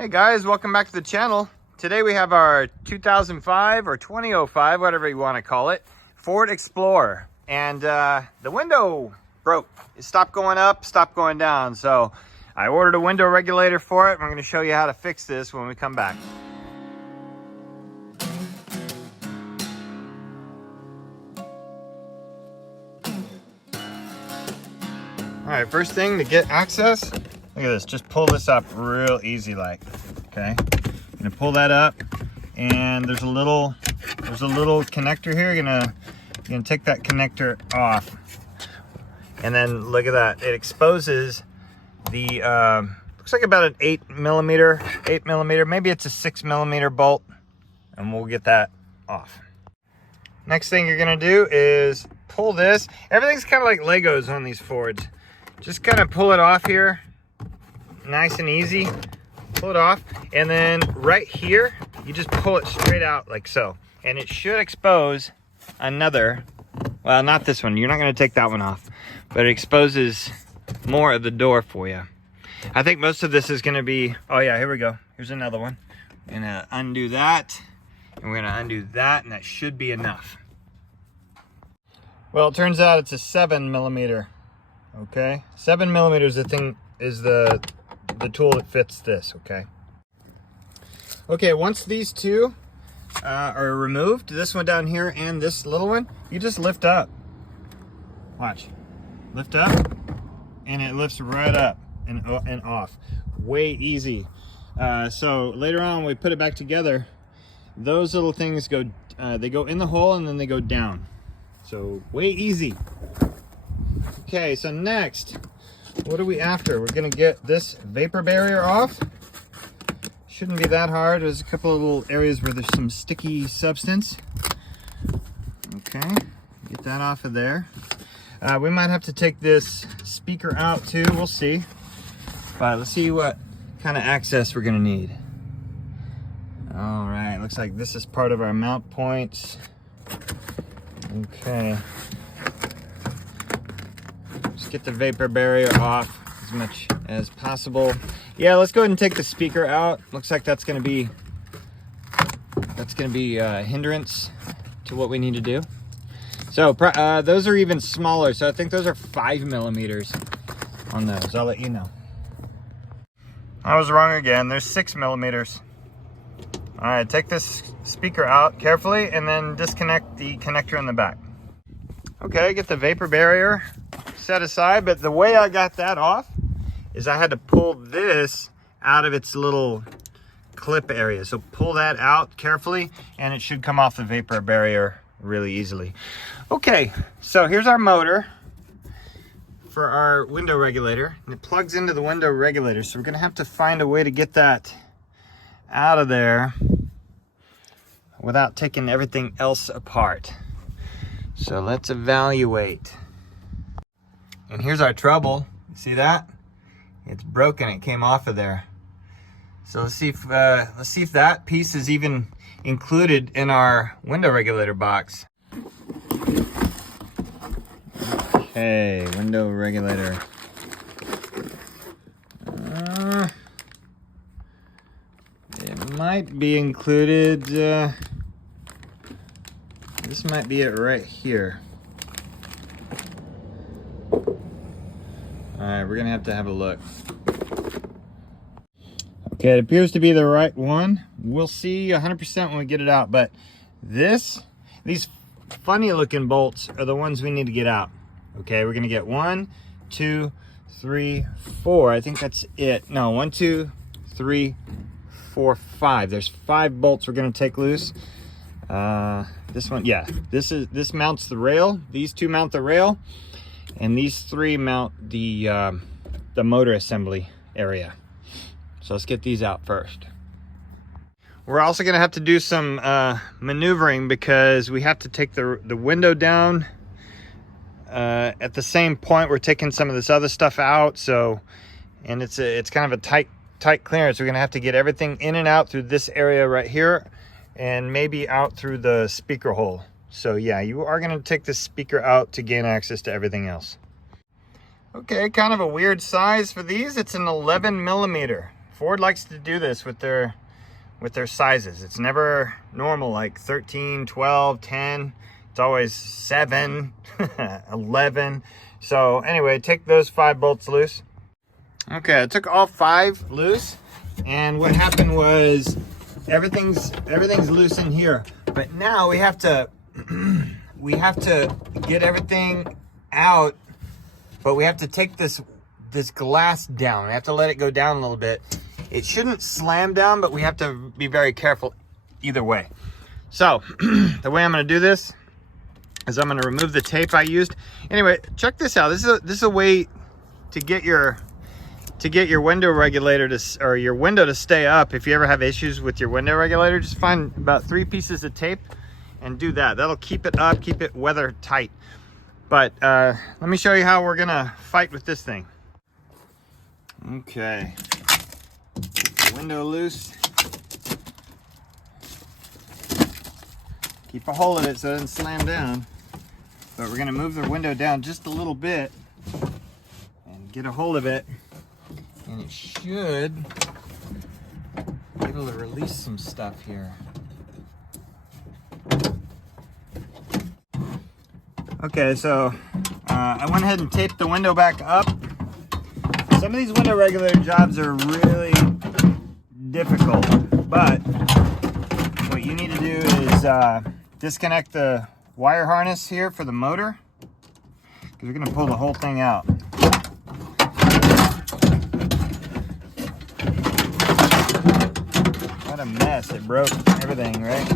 Hey guys, welcome back to the channel. Today we have our 2005 or 2005, whatever you want to call it, Ford Explorer. And the window broke. It stopped going up, stopped going down. So I ordered a window regulator for it. And we're going to show you how to fix this when we come back. All right, first thing to get access, look at this, just pull this up real easy like, okay? I'm gonna pull that up and there's a little connector here. You're gonna take that connector off. And then look at that, it exposes the, looks like about an 8 millimeter, maybe it's a 6 millimeter bolt, and we'll get that off. Next thing you're gonna do is pull this. Everything's kind of like Legos on these Fords. Just kind of pull it off here, nice and easy. Pull it off, and then right here, you just pull it straight out like so. And it should expose another, well, not this one. You're not gonna take that one off, but it exposes more of the door for you. I think most of this is gonna be, oh yeah, here we go. Here's another one. I'm gonna undo that, and we're gonna undo that, and that should be enough. Well, it turns out it's a 7 millimeter. Okay, 7 millimeters is the tool that fits this. Okay, once these two are removed, this one down here and this little one, you just lift up. Watch, lift up, and it lifts right up and off. Way easy. So later on, when we put it back together, those little things go, they go in the hole and then they go down. So way easy. Okay, so next, what are we after? We're gonna get this vapor barrier off. Shouldn't be that hard. There's a couple of little areas where there's some sticky substance. Okay, get that off of there. We might have to take this speaker out too, we'll see. But let's see what kind of access we're gonna need. All right, looks like this is part of our mount points. Okay. Get the vapor barrier off as much as possible. Yeah, let's go ahead and take the speaker out. Looks like that's going to be a hindrance to what we need to do. So those are even smaller. So I think those are 5 millimeters on those. I'll let you know. I was wrong again. There's 6 millimeters. All right, take this speaker out carefully and then disconnect the connector in the back. Okay, get the vapor barrier set aside, but the way I got that off is I had to pull this out of its little clip area. So pull that out carefully and it should come off the vapor barrier really easily. Okay, so here's our motor for our window regulator, and it plugs into the window regulator. So we're gonna have to find a way to get that out of there without taking everything else apart. So let's evaluate. And here's our trouble. See that? It's broken. It came off of there. So let's see if that piece is even included in our window regulator box. Okay, window regulator. It might be included. This might be it right here. All right, we're gonna have to have a look. Okay, it appears to be the right one. We'll see 100% when we get it out, but these funny looking bolts are the ones we need to get out. Okay, we're gonna get 1, 2, 3, 4. I think that's it. No, 1, 2, 3, 4, 5. There's 5 bolts we're gonna take loose. This one, yeah, this mounts the rail. These two mount the rail. And these 3 mount the motor assembly area. So let's get these out first. We're also gonna have to do some maneuvering because we have to take the window down at the same point we're taking some of this other stuff out. So, and it's kind of a tight clearance. We're gonna have to get everything in and out through this area right here, and maybe out through the speaker hole. So yeah, you are gonna take the speaker out to gain access to everything else. Okay, kind of a weird size for these. It's an 11 millimeter Ford likes to do this with their sizes. It's never normal like 13, 12, 10. It's always 7, 11. So anyway, take those 5 bolts loose. Okay, I took all 5 loose, and what happened was everything's loose in here. But now we have to get everything out, but we have to take this glass down. We have to let it go down a little bit. It shouldn't slam down, but we have to be very careful either way. So the way I'm going to do this is I'm going to remove the tape I used. Anyway, check this out. This is a way to get your window regulator or your window to stay up. If you ever have issues with your window regulator, just find about 3 pieces of tape and do that. That'll keep it up, keep it weather tight. But let me show you how we're gonna fight with this thing. Okay, keep the window loose. Keep a hold of it so it doesn't slam down. But we're gonna move the window down just a little bit and get a hold of it. And it should be able to release some stuff here. Okay, so I went ahead and taped the window back up. Some of these window regulator jobs are really difficult, but what you need to do is disconnect the wire harness here for the motor, because we're going to pull the whole thing out. What a mess. It broke everything, right?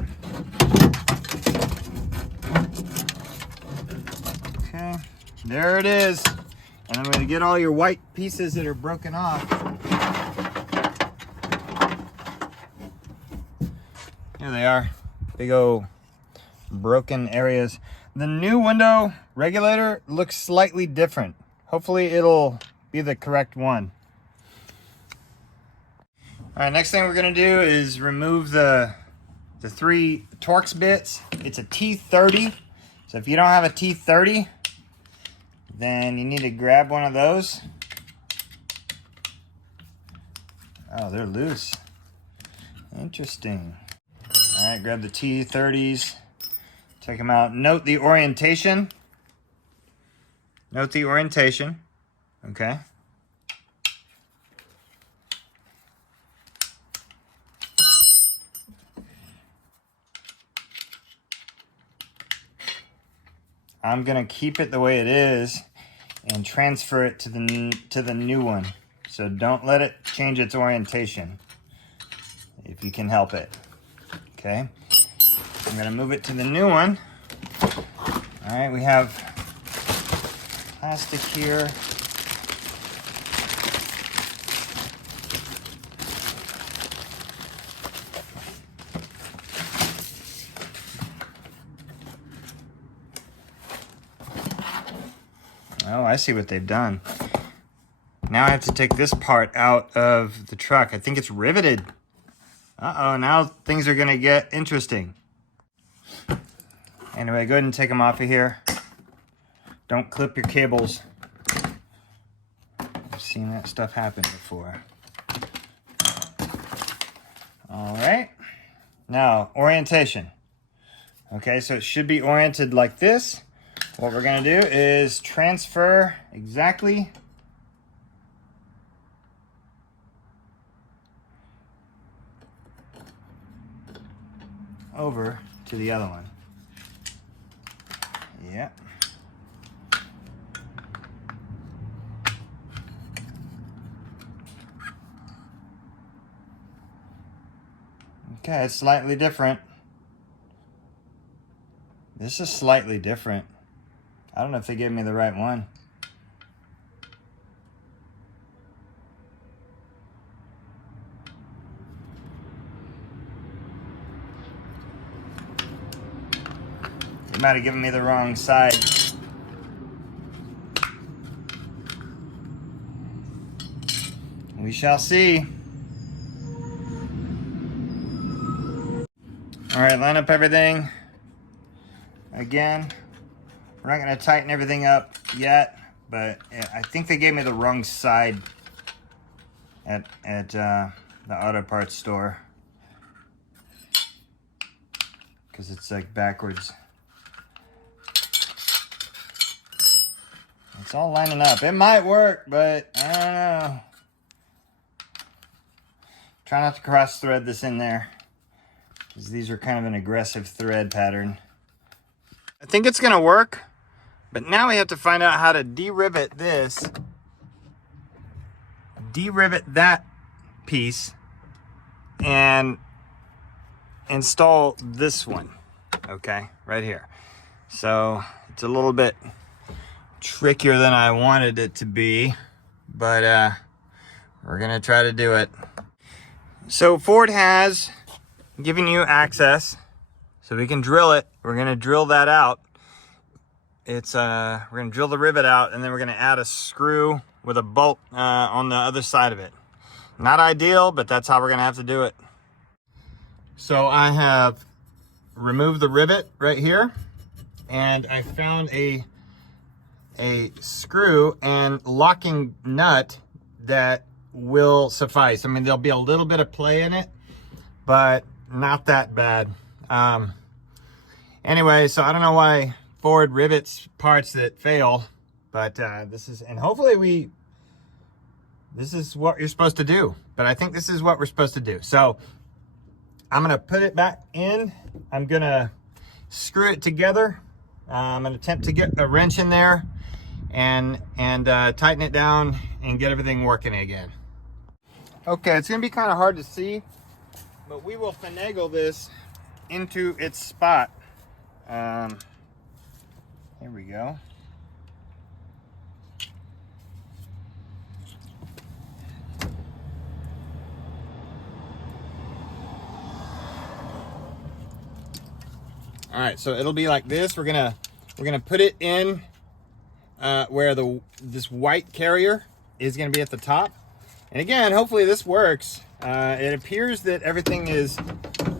Okay, there it is. And I'm going to get all your white pieces that are broken off. Here they are. Big old broken areas. The new window regulator looks slightly different. Hopefully it'll be the correct one. All right, next thing we're gonna do is remove the 3 Torx bits. It's a T30. So if you don't have a T30, then you need to grab one of those. Oh, they're loose. Interesting. All right, grab the T30s. Take them out. Note the orientation. Note the orientation. Okay. I'm gonna keep it the way it is and transfer it to the new one. So don't let it change its orientation if you can help it. Okay. I'm gonna move it to the new one. All right, we have plastic here. Oh, I see what they've done. Now I have to take this part out of the truck. I think it's riveted. Uh-oh, now things are gonna get interesting. Anyway, go ahead and take them off of here. Don't clip your cables. I've seen that stuff happen before. All right, now orientation. Okay, so it should be oriented like this. What we're gonna do is transfer exactly over to the other one. Yep. Okay, it's slightly different. This is slightly different. I don't know if they gave me the right one. They might have given me the wrong side. We shall see. All right, line up everything. Again, we're not gonna tighten everything up yet, but I think they gave me the wrong side at the auto parts store, because it's like backwards. It's all lining up. It might work, but I don't know. Try not to cross thread this in there, because these are kind of an aggressive thread pattern. I think it's gonna work, but now we have to find out how to de-rivet this, de-rivet that piece, and install this one, okay, right here. So it's a little bit trickier than I wanted it to be, but we're gonna try to do it. So Ford has given you access so we can drill it. We're gonna drill that out. It's we're gonna drill the rivet out, and then we're gonna add a screw with a bolt on the other side of it. Not ideal, but that's how we're gonna have to do it. So I have removed the rivet right here, and I found a screw and locking nut that will suffice. I mean, there'll be a little bit of play in it, but not that bad. Anyway, so I don't know why Ford rivets parts that fail, but this is, and hopefully this is what you're supposed to do, but I think this is what we're supposed to do. So I'm gonna put it back in. I'm gonna screw it together. I'm gonna attempt to get a wrench in there and tighten it down and get everything working again. Okay, it's gonna be kind of hard to see, but we will finagle this into its spot. Here we go. All right, so it'll be like this. We're gonna put it in where this white carrier is gonna be at the top. And again, hopefully this works. It appears that everything is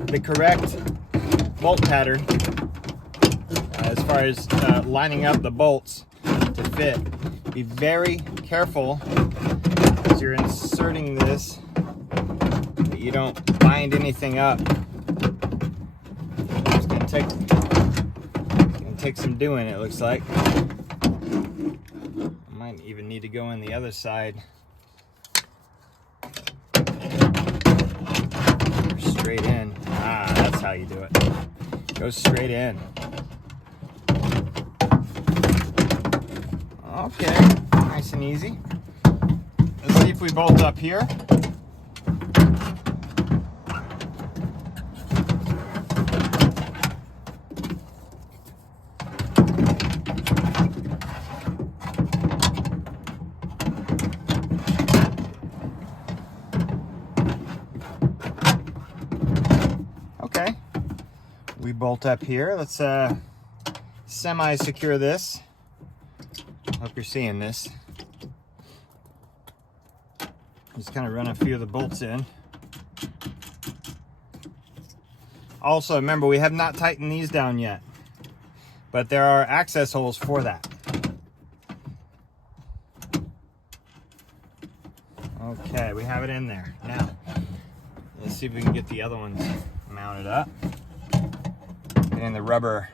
the correct bolt pattern as far as lining up the bolts to fit. Be very careful as you're inserting this that you don't bind anything up. It's gonna take some doing, it looks like. I might even need to go in the other side. Straight in. Ah, that's how you do it. Go straight in. Okay, nice and easy. Let's see if we bolt up here. Okay, we bolt up here. Let's semi-secure this. Hope you're seeing this. Just kind of run a few of the bolts in. Also, remember, we have not tightened these down yet, but there are access holes for that. Okay, we have it in there. Now, let's see if we can get the other ones mounted up. Getting the rubber,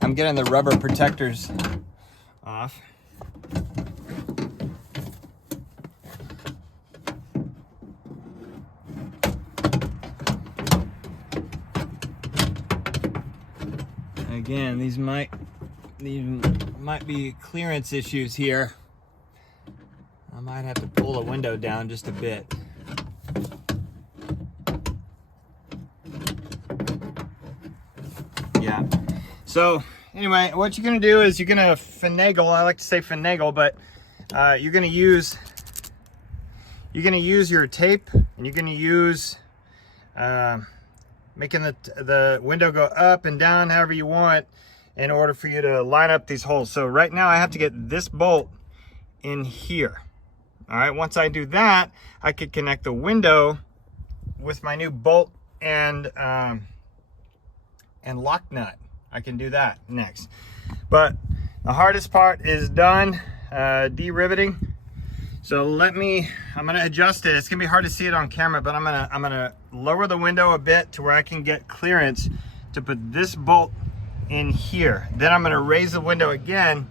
I'm getting the rubber protectors off. Again, these might be clearance issues here. I might have to pull the window down just a bit. Yeah. So anyway, what you're gonna do is you're gonna finagle. I like to say finagle, but you're gonna use your tape, and you're gonna use making the window go up and down however you want in order for you to line up these holes. So right now I have to get this bolt in here. All right, once I do that, I could connect the window with my new bolt and lock nut. I can do that next. But the hardest part is done, de-riveting. So I'm gonna adjust it. It's gonna be hard to see it on camera, but I'm gonna lower the window a bit to where I can get clearance to put this bolt in here. Then I'm gonna raise the window again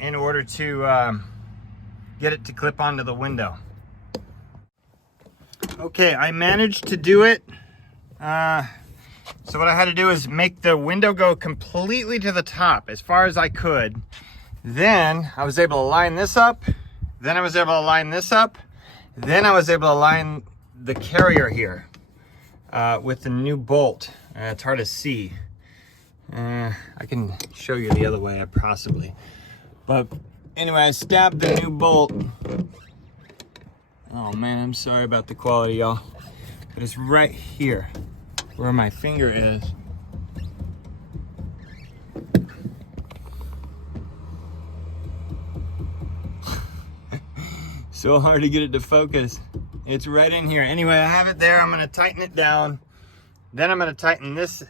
in order to get it to clip onto the window. Okay, I managed to do it. So what I had to do is make the window go completely to the top as far as I could. Then I was able to line this up. Then I was able to line this up. Then I was able to line the carrier here with the new bolt. It's hard to see. I can show you the other way, possibly. But anyway, I stabbed the new bolt. Oh man, I'm sorry about the quality, y'all. But it's right here where my finger is. So hard to get it to focus. It's right in here. Anyway, I have it there. I'm gonna tighten it down. Then I'm gonna tighten this,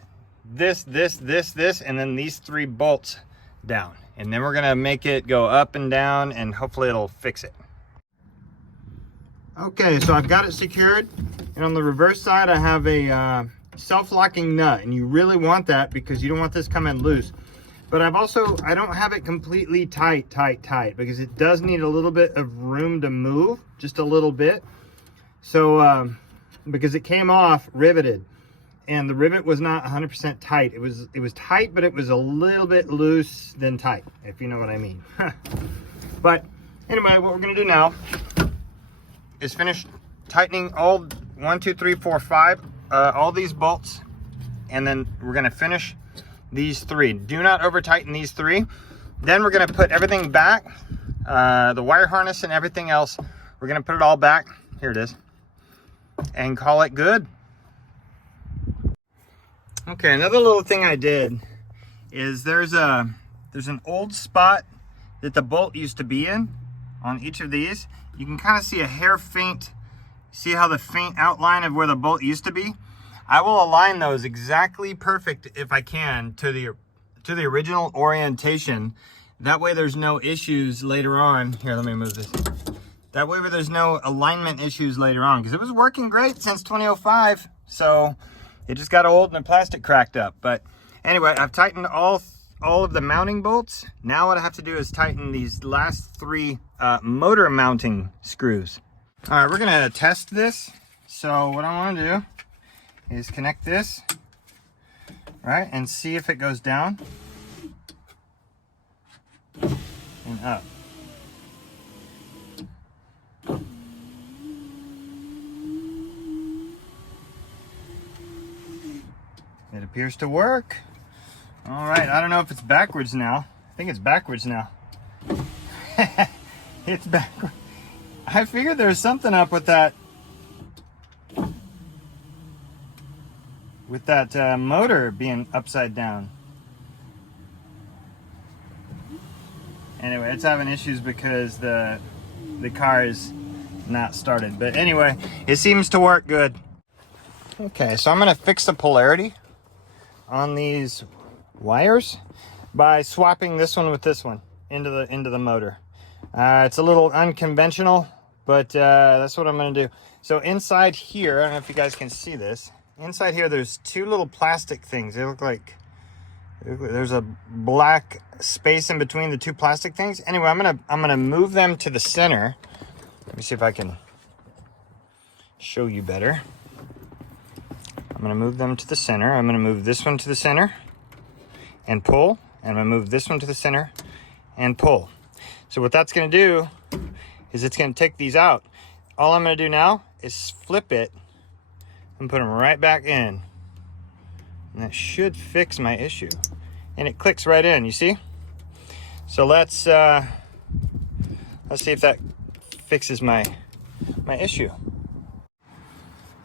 and then these 3 bolts down. And then we're gonna make it go up and down, and hopefully it'll fix it. Okay, so I've got it secured. And on the reverse side, I have a self-locking nut. And you really want that because you don't want this coming loose. But I don't have it completely tight, because it does need a little bit of room to move, just a little bit. So, because it came off riveted, and the rivet was not 100% tight. It was tight, but it was a little bit loose than tight, if you know what I mean. But anyway, what we're gonna do now is finish tightening all 1, 2, 3, 4, 5, all these bolts, and then we're gonna finish these 3. Do not over tighten these 3. Then we're gonna put everything back, the wire harness and everything else. We're gonna put it all back. Here it is, and call it good. Okay, another little thing I did is there's an old spot that the bolt used to be in on each of these. You can kind of see a hair faint. See how the faint outline of where the bolt used to be? I will align those exactly perfect if I can to the original orientation. That way there's no issues later on. Here, let me move this. That way there's no alignment issues later on, because it was working great since 2005. So it just got old and the plastic cracked up. But anyway, I've tightened all of the mounting bolts. Now what I have to do is tighten these last 3 motor mounting screws. All right, we're gonna test this. So what I want to do is connect this, right, and see if it goes down and up. It appears to work. All right, I don't know if it's backwards now. I think it's backwards now. It's backwards. I figured there was something up with that motor being upside down. Anyway, it's having issues because the car is not started. But anyway, it seems to work good. Okay, so I'm gonna fix the polarity on these wires by swapping this one with this one into the motor. It's a little unconventional, but that's what I'm gonna do. So inside here, I don't know if you guys can see this. Inside here, there's 2 little plastic things. They look like there's a black space in between the 2 plastic things. Anyway, I'm gonna move them to the center. Let me see if I can show you better. I'm gonna move them to the center. I'm gonna move this one to the center and pull, and I'm gonna move this one to the center and pull. So what that's gonna do is it's gonna take these out. All I'm gonna do now is flip it and put them right back in. And that should fix my issue. And it clicks right in, you see? So let's see if that fixes my issue.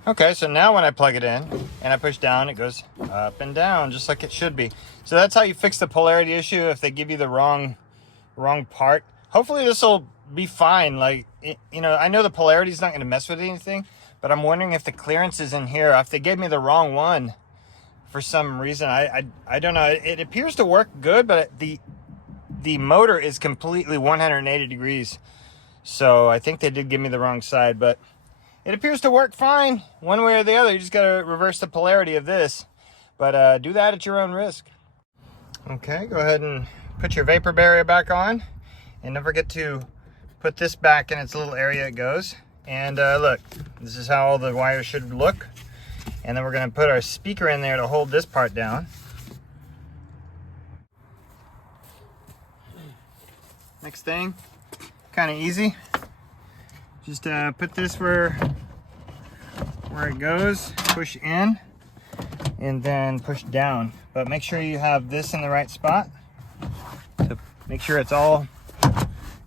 Okay, so now when I plug it in and I push down, it goes up and down just like it should be. So that's how you fix the polarity issue if they give you the wrong part. Hopefully this will be fine. Like, you know, I know the polarity is not going to mess with anything, but I'm wondering if the clearance is in here. If they gave me the wrong one for some reason, I don't know. It appears to work good, but the motor is completely 180 degrees So I think they did give me the wrong side, but it appears to work fine one way or the other. You just got to reverse the polarity of this, but do that at your own risk. Okay, go ahead and put your vapor barrier back on, and don't forget to put this back in its little area it goes. And look, this is how all the wires should look. And then we're going to put our speaker in there to hold this part down. Next thing, kind of easy. Just put this where it goes, push in, and then push down. But make sure you have this in the right spot to make sure it's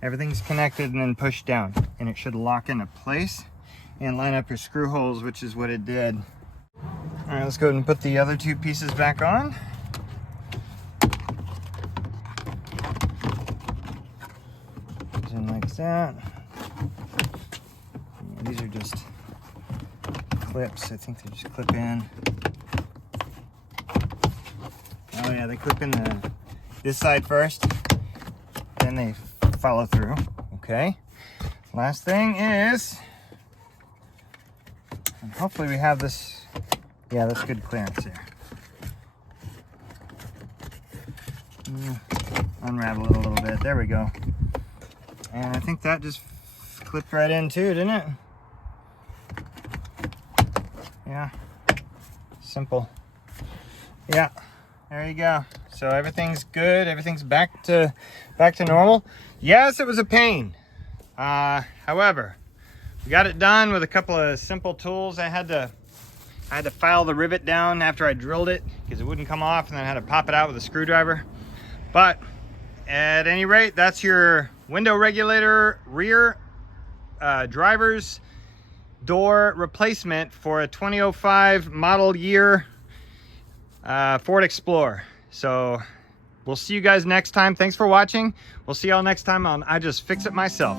everything's connected, and then push down. And it should lock into place and line up your screw holes, which is what it did. All right, let's go ahead and put the other two pieces back on. Goes in like that. Yeah, these are just clips. I think they just clip in. Oh yeah, they clip in this side first, then they follow through. Okay. Last thing is, and hopefully we have this. Yeah, that's good clearance there. Unravel it a little bit. There we go. And I think that just clipped right in too, didn't it? Yeah. Simple. Yeah. There you go. So everything's good. Everything's back to normal. Yes, it was a pain. However, we got it done with a couple of simple tools. I had to file the rivet down after I drilled it because it wouldn't come off, and then I had to pop it out with a screwdriver. But at any rate, that's your window regulator rear driver's door replacement for a 2005 model year Ford Explorer. So we'll see you guys next time. Thanks for watching. We'll see y'all next time on I Just Fix It Myself.